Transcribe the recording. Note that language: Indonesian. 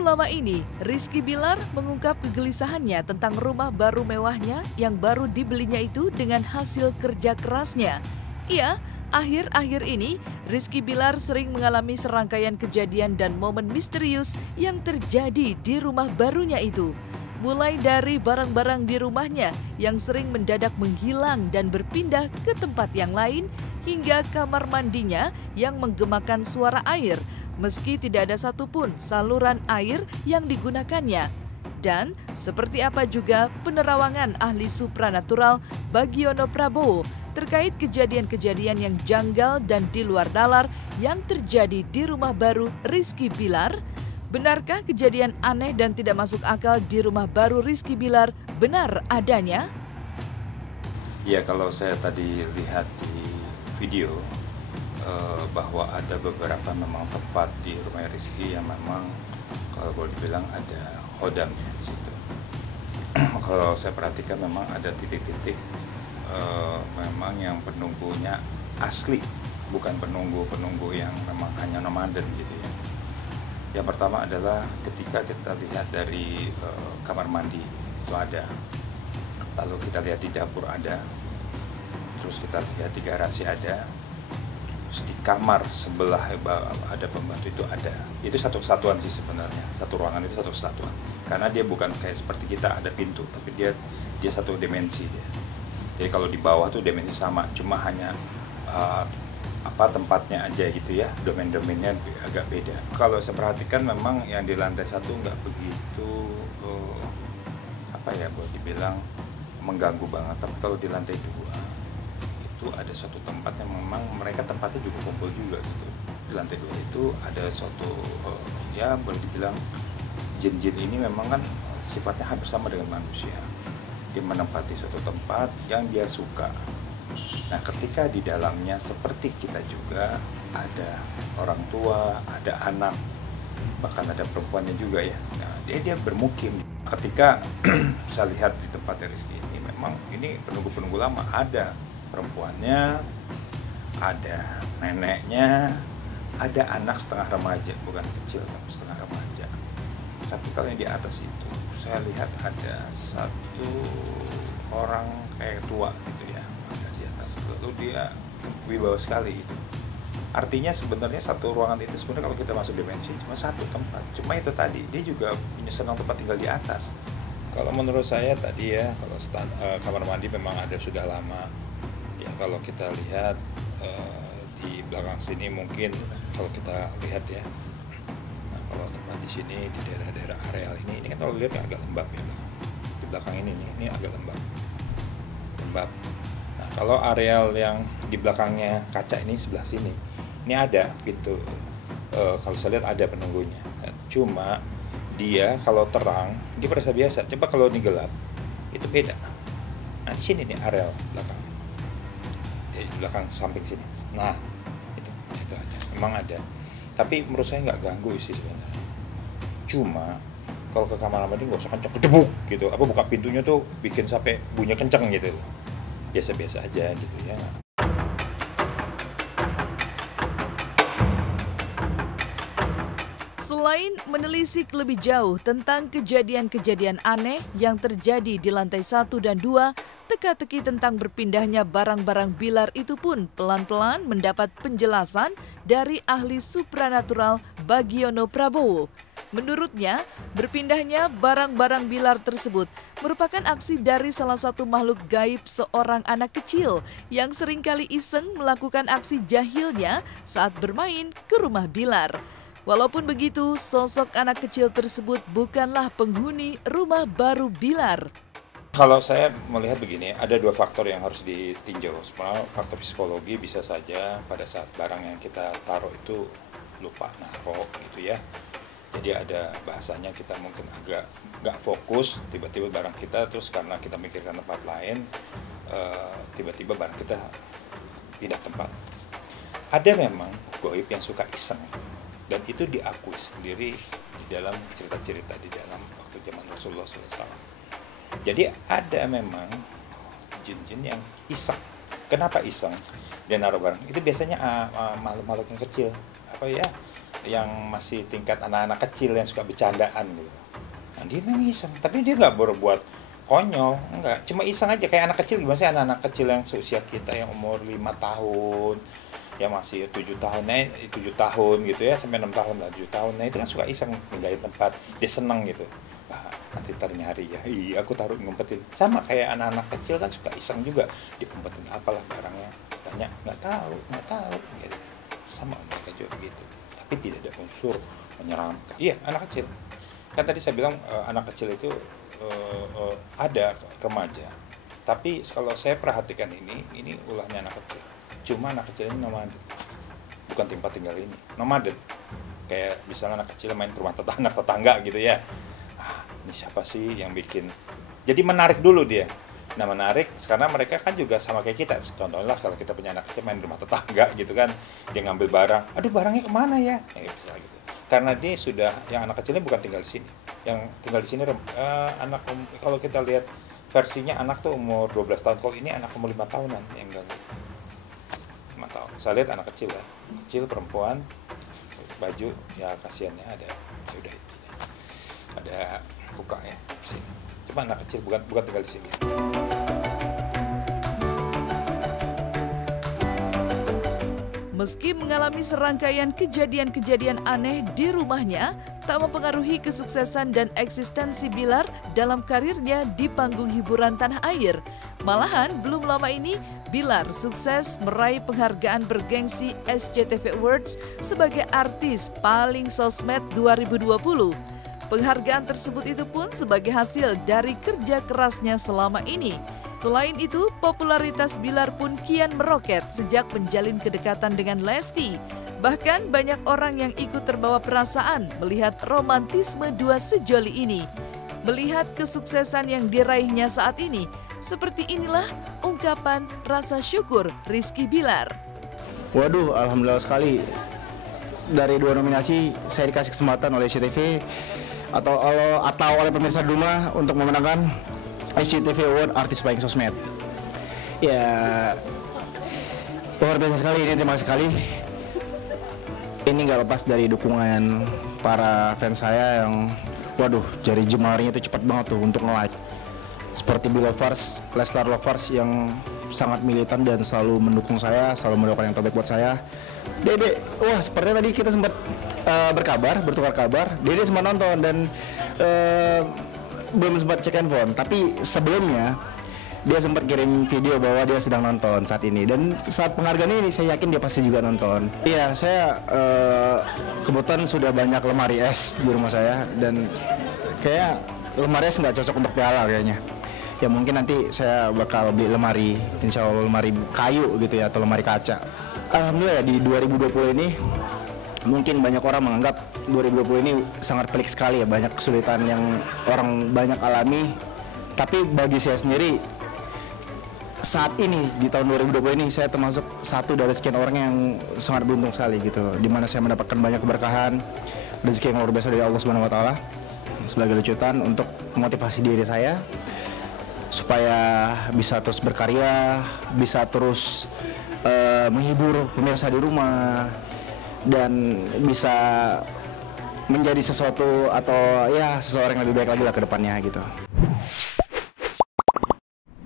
Belum lama ini, Rizky Bilar mengungkap kegelisahannya tentang rumah baru mewahnya yang baru dibelinya itu dengan hasil kerja kerasnya. Iya, akhir-akhir ini Rizky Bilar sering mengalami serangkaian kejadian dan momen misterius yang terjadi di rumah barunya itu. Mulai dari barang-barang di rumahnya yang sering mendadak menghilang dan berpindah ke tempat yang lain, hingga kamar mandinya yang menggemakan suara air, meski tidak ada satupun saluran air yang digunakannya. Dan seperti apa juga penerawangan ahli supranatural Bagiono Prabowo terkait kejadian-kejadian yang janggal dan di luar nalar yang terjadi di rumah baru Rizky Bilar? Benarkah kejadian aneh dan tidak masuk akal di rumah baru Rizky Bilar benar adanya? Ya, kalau saya tadi lihat di video bahwa ada beberapa memang tempat di rumah Rizky yang memang kalau boleh dibilang ada hodamnya di situ. Kalau saya perhatikan memang ada titik-titik memang yang penunggunya asli, bukan penunggu yang memang hanya nomaden gitu ya. Yang pertama adalah ketika kita lihat dari kamar mandi itu ada, lalu kita lihat di dapur ada, terus kita lihat di garasi ada, terus di kamar sebelah ada pembantu itu ada. Itu satu kesatuan sih sebenarnya, satu ruangan itu satu kesatuan. Karena dia bukan kayak seperti kita ada pintu, tapi dia satu dimensi dia. Jadi kalau di bawah tuh dimensi sama, cuma hanya tempatnya aja gitu ya, domain-domainnya agak beda. Kalau saya perhatikan memang yang di lantai satu nggak begitu boleh dibilang mengganggu banget, tapi kalau di lantai dua itu ada suatu tempat yang memang mereka tempatnya juga kumpul juga gitu. Di lantai dua itu ada suatu boleh dibilang jin-jin ini memang kan sifatnya hampir sama dengan manusia. Dia menempati suatu tempat yang dia suka. Nah, ketika di dalamnya seperti kita juga ada orang tua, ada anak, bahkan ada perempuannya juga ya. Nah, dia bermukim. Ketika saya lihat di tempat Rizky ini, memang ini penunggu-penunggu lama, ada perempuannya, ada neneknya, ada anak setengah remaja, bukan kecil tapi setengah remaja. Tapi kalau yang di atas itu, saya lihat ada satu orang kayak tua gitu ya, ada di atas. Lalu dia wibawa sekali gitu. Artinya sebenarnya satu ruangan itu sebenarnya kalau kita masuk dimensi cuma satu tempat. Cuma itu tadi, dia juga punya senang tempat tinggal di atas. Kalau menurut saya tadi ya, kalau kamar mandi memang ada sudah lama. Ya kalau kita lihat di belakang sini mungkin kalau kita lihat ya. Nah, kalau tempat di sini di daerah-daerah areal ini kan kalau lihat agak lembab ya belakang. Di belakang ini agak lembab. Nah, kalau areal yang di belakangnya kaca ini sebelah sini, ini ada pintu. Kalau saya lihat ada penunggunya. Cuma dia kalau terang dia merasa biasa. Coba kalau ini gelap itu beda. Nah di sini nih areal belakang, di belakang samping sini. Nah itu ada, memang ada. Tapi menurut saya nggak ganggu sih sebenarnya. Cuma kalau ke kamar mandi nggak usah kenceng, kedebuk gitu. Apa buka pintunya tuh bikin sampai bunyi kenceng gitu. Biasa-biasa aja gitu ya. Selain menelisik lebih jauh tentang kejadian-kejadian aneh yang terjadi di lantai 1 dan 2, teka-teki tentang berpindahnya barang-barang Bilar itu pun pelan-pelan mendapat penjelasan dari ahli supranatural Bagiono Prabowo. Menurutnya, berpindahnya barang-barang Bilar tersebut merupakan aksi dari salah satu makhluk gaib seorang anak kecil yang seringkali iseng melakukan aksi jahilnya saat bermain ke rumah Bilar. Walaupun begitu, sosok anak kecil tersebut bukanlah penghuni rumah baru Bilar. Kalau saya melihat begini, ada dua faktor yang harus ditinjau. Sebenarnya faktor psikologi bisa saja pada saat barang yang kita taruh itu lupa naruh gitu ya. Jadi ada bahasanya kita mungkin agak nggak fokus, tiba-tiba barang kita terus karena kita mikirkan tempat lain, tiba-tiba barang kita pindah tempat. Ada memang goib yang suka iseng. Dan itu diakui sendiri di dalam cerita-cerita di dalam waktu zaman Rasulullah SAW. Jadi ada memang jin-jin yang iseng. Kenapa iseng? Dia naruh barang. Itu biasanya makhluk-makhluk yang kecil. yang masih tingkat anak-anak kecil yang suka bercandaan gitu. Nah, dia memang iseng, tapi dia nggak berbuat konyol, enggak, cuma iseng aja kayak anak kecil. Gimana sih anak-anak kecil yang seusia kita yang umur 5 tahun, ya masih 7 tahun, 7 tahun gitu ya, sampai 6 tahun lah, 7 tahun. Nah itu kan suka iseng pindahin tempat, dia seneng gitu. Nah, nanti ntar nyari ya, iya aku taruh ngumpetin. Sama kayak anak-anak kecil kan suka iseng juga, diumpetin apalah barangnya, tanya nggak tahu gitu. Sama mereka juga begitu, tapi tidak ada unsur menyeramkan. Iya, anak kecil. Kan tadi saya bilang anak kecil itu ada remaja, tapi kalau saya perhatikan ini ulahnya anak kecil. Cuma anak kecil ini nomaden, bukan tempat tinggal ini, nomaden. Kayak misalnya anak kecil main ke rumah tetangga gitu ya. Ini siapa sih yang bikin? Jadi menarik dulu dia. Nah menarik karena mereka kan juga sama kayak kita. Contohnya kalau kita punya anak kecil main di rumah tetangga gitu kan, dia ngambil barang, aduh barangnya kemana ya? Bisa gitu. Karena dia sudah, yang anak kecilnya bukan tinggal di sini. Yang tinggal di sini anak kalau kita lihat versinya anak tuh umur 12 tahun. Kalau ini anak umur 5 tahunan yang enggak 5 tahun. Saya lihat anak kecil ya, kecil perempuan, baju ya kasihannya ada, ya udah intinya ada luka ya di sini. Cuma anak kecil bukan tinggal di sini. Meski mengalami serangkaian kejadian-kejadian aneh di rumahnya, tak mempengaruhi kesuksesan dan eksistensi Bilar dalam karirnya di panggung hiburan tanah air. Malahan, belum lama ini, Bilar sukses meraih penghargaan bergengsi SCTV Awards sebagai artis paling sosmed 2020. Penghargaan tersebut itu pun sebagai hasil dari kerja kerasnya selama ini. Selain itu, popularitas Bilar pun kian meroket sejak menjalin kedekatan dengan Lesti. Bahkan banyak orang yang ikut terbawa perasaan melihat romantisme dua sejoli ini. Melihat kesuksesan yang diraihnya saat ini, seperti inilah ungkapan rasa syukur Rizky Bilar. Waduh, alhamdulillah sekali. Dari 2 nominasi, saya dikasih kesempatan oleh SCTV atau oleh pemirsa di rumah untuk memenangkan SCTV Award Artis Paling Sosmed. Ya, luar biasa sekali ini, terima kasih sekali. Ini nggak lepas dari dukungan para fans saya yang, waduh, jari jemarinya itu cepat banget tuh untuk nge-like. Seperti Bilovers, Leslar Lovers yang sangat militan dan selalu mendukung saya, selalu mendoakan yang terbaik buat saya. Dede, wah sepertinya tadi kita sempat bertukar kabar. Dede sempat nonton dan belum sempat cek handphone, tapi sebelumnya dia sempat kirim video bahwa dia sedang nonton saat ini, dan saat penghargaan ini saya yakin dia pasti juga nonton. Iya, saya kebetulan sudah banyak lemari es di rumah saya dan kayak lemari es nggak cocok untuk piala kayaknya. Ya mungkin nanti saya bakal beli lemari, insya Allah lemari kayu gitu ya, atau lemari kaca. Alhamdulillah ya, di 2020 ini mungkin banyak orang menganggap 2020 ini sangat pelik sekali ya, banyak kesulitan yang orang banyak alami. Tapi bagi saya sendiri, saat ini di tahun 2020 ini saya termasuk satu dari sekian orang yang sangat beruntung sekali gitu, dimana saya mendapatkan banyak keberkahan, rezeki yang luar biasa dari Allah Subhanahu Wa Taala sebagai lucutan untuk memotivasi diri saya supaya bisa terus berkarya, bisa terus menghibur pemirsa di rumah, dan bisa menjadi sesuatu atau ya seseorang yang lebih baik lagi lah ke depannya gitu.